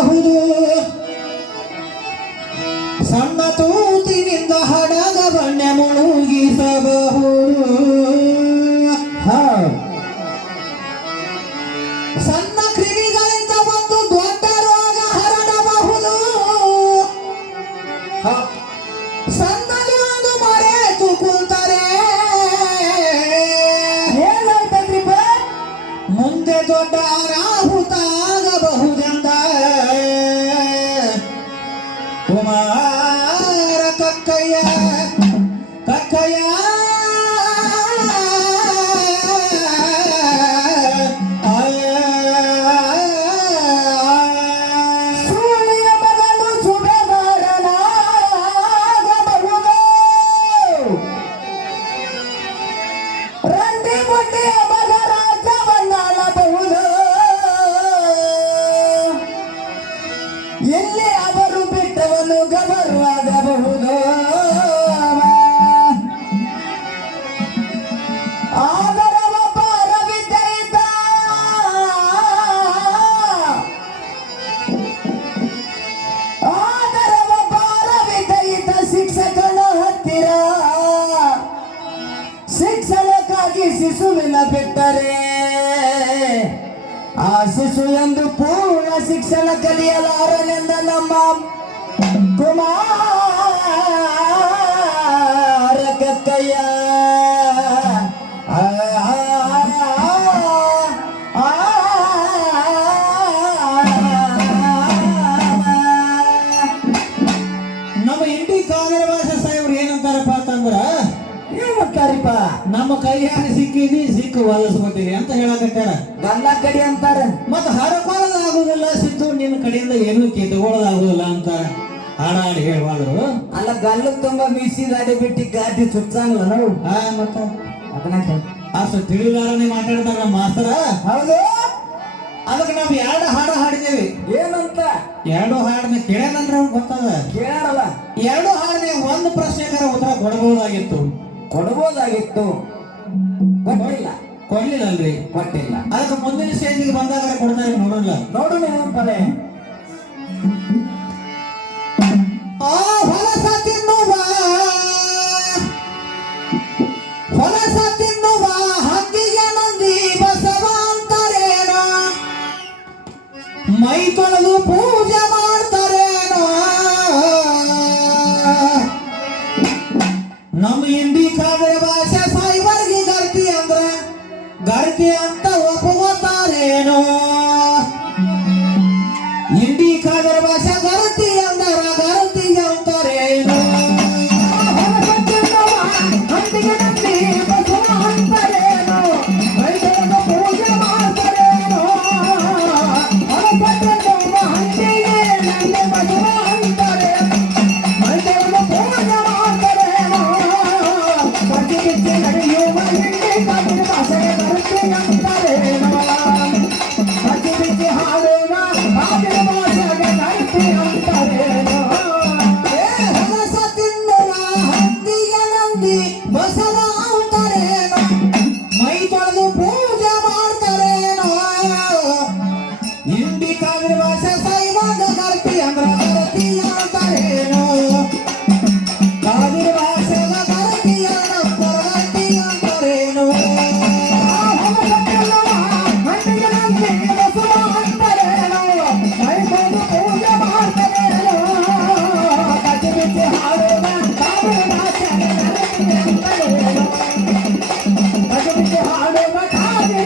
Allah'ın kaya ಶಿಶುವಿನ ಆಶಿಸು ಎಂದು ಪೂರ್ಣ ಶಿಕ್ಷಣ ಕಲಿಯಲಾರನೆಂದ ನಮ್ಮ ಏನಂತಾರಿಪ್ಪ ನಮ್ಮ ಕೈಯಾರಿ ಸಿಕ್ಕಿದಿ ಸಿಕ್ಕು ಹೊಲಸ್ಕೊತೀರಿ ಅಂತ ಹೇಳಕತ್ತಾರ. ಗಲ್ಲ ಕಡಿ ಅಂತಾರ. ಮತ್ತ ಹರಕೊಳ್ಳೋದಾಗುದಿಲ್ಲ ಸಿದ್ದು ನಿನ್ನ ಕಡೆಯಿಂದ ಏನು ಕಿತ್ಕೊಳ್ಳೋದಾಗುದಿಲ್ಲ ಅಂತ ಹಾಡಾಡಿ ಹೇಳುವಾದ್ರು. ಅಲ್ಲ ಗಲ್ಲು ತುಂಬಾ ಮೀಸಿ ದಾಡಿ ಬಿಟ್ಟು ಗಾಡಿ ಸುತ್ತಂಗಲ್ಲ ನಾವು? ಹಾ ಮತ್ತ? ಅದನ್ನ ಅಷ್ಟು ತಿಳಿದಾರನೆ ಮಾತಾಡ್ತಾರ ನಮ್ಮ ಮಾಸ್ತರ? ಹೌದು. ಅದಕ್ಕೆ ನಾವು ಎರಡು ಹಾಡು ಹಾಡಿದೇವಿ ಏನಂತ? ಎರಡು ಹಾಡನ್ನ ಕೇಳ್ಯಾನಂದ್ರೆ ಗೊತ್ತದ? ಕೇಳಲ್ಲ ಎರಡು ಹಾಡಿನ ಒಂದು ಪ್ರಶ್ನೆಗಾರ ಉತ್ತರ ಕೊಡಬಹುದಾಗಿತ್ತು ಕೊಡ್ಬೋದಾಗಿತ್ತು ಕೊಟ್ಟಿಲ್ಲ. ಕೊಡ್ಲಿಲ್ಲಲ್ರಿ. ಕೊಟ್ಟಿಲ್ಲ. ಅದಕ್ಕೆ ಮುಂದಿನ ಸ್ಟೇಜಿಗೆ ಬಂದಾಗ ಕೊಡ್ತಾರೆ ನೋಡೋಣ. ನೋಡೋಣ ನೆನಪಲೆ ನಮ್ಮ ಹಿಂದಿ ಕಾವ್ಯ ಭಾಷೆ ಸಾಯಿವರ್ಗಿ ಗರ್ತಿ ಅಂದ್ರ ಗರ್ತಿ ಅಂತ ಒಪ್ಪುತ್ತಾರೇನೋ ஆடு மட்டாதே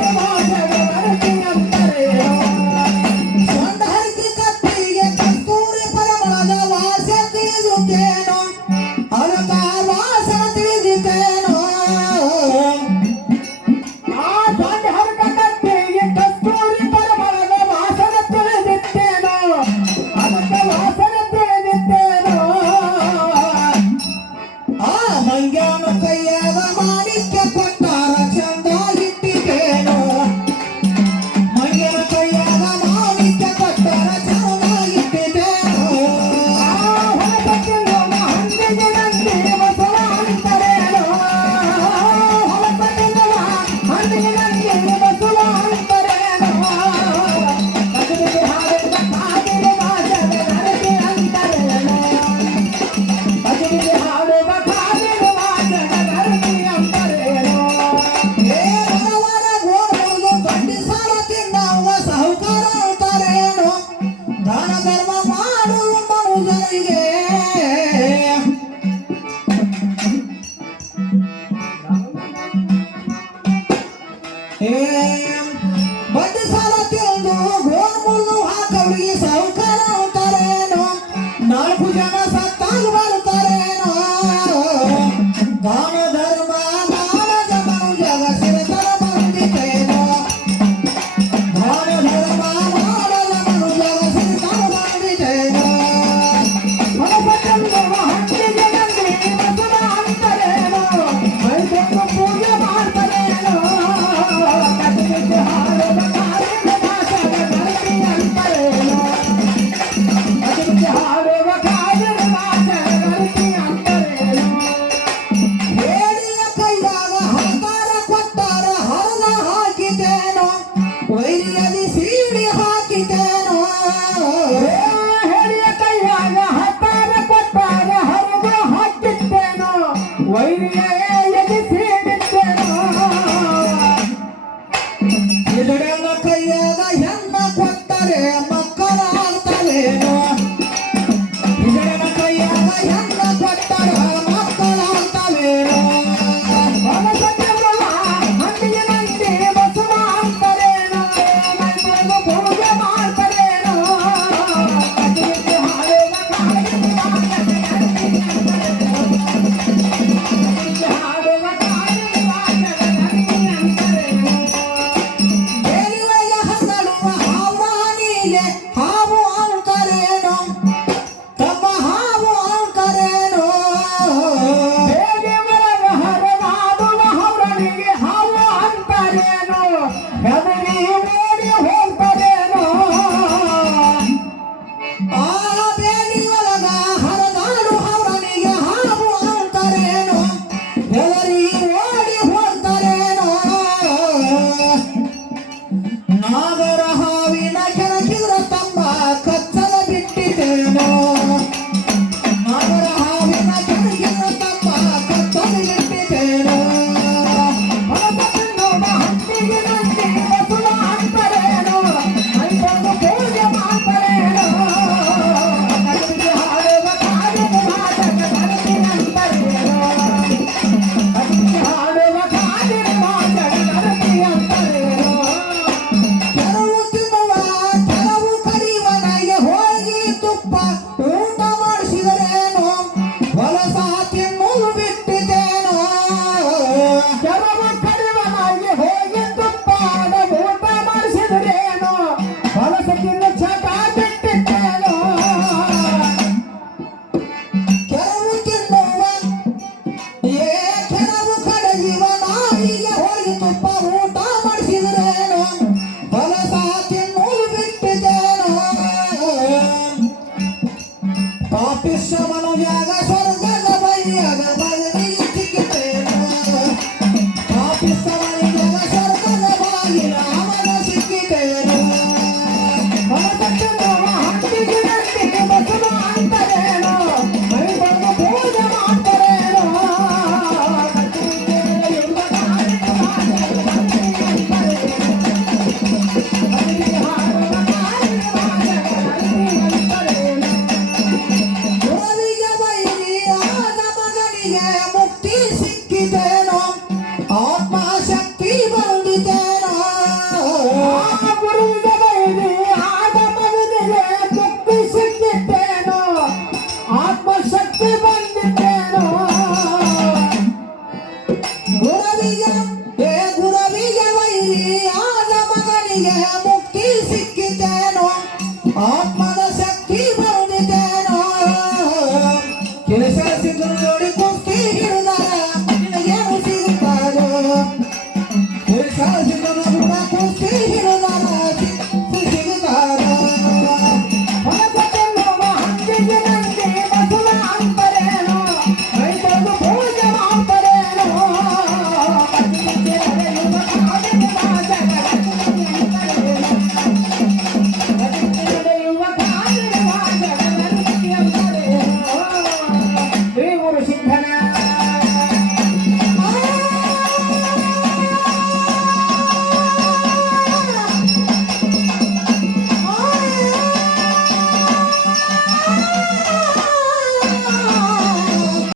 ಹಾಕವಳಿಗೆ ಇದರ ಕೈಯಾಗ ಹೆಣ್ಣ ಕೊಟ್ಟರೆ preparou Yeah.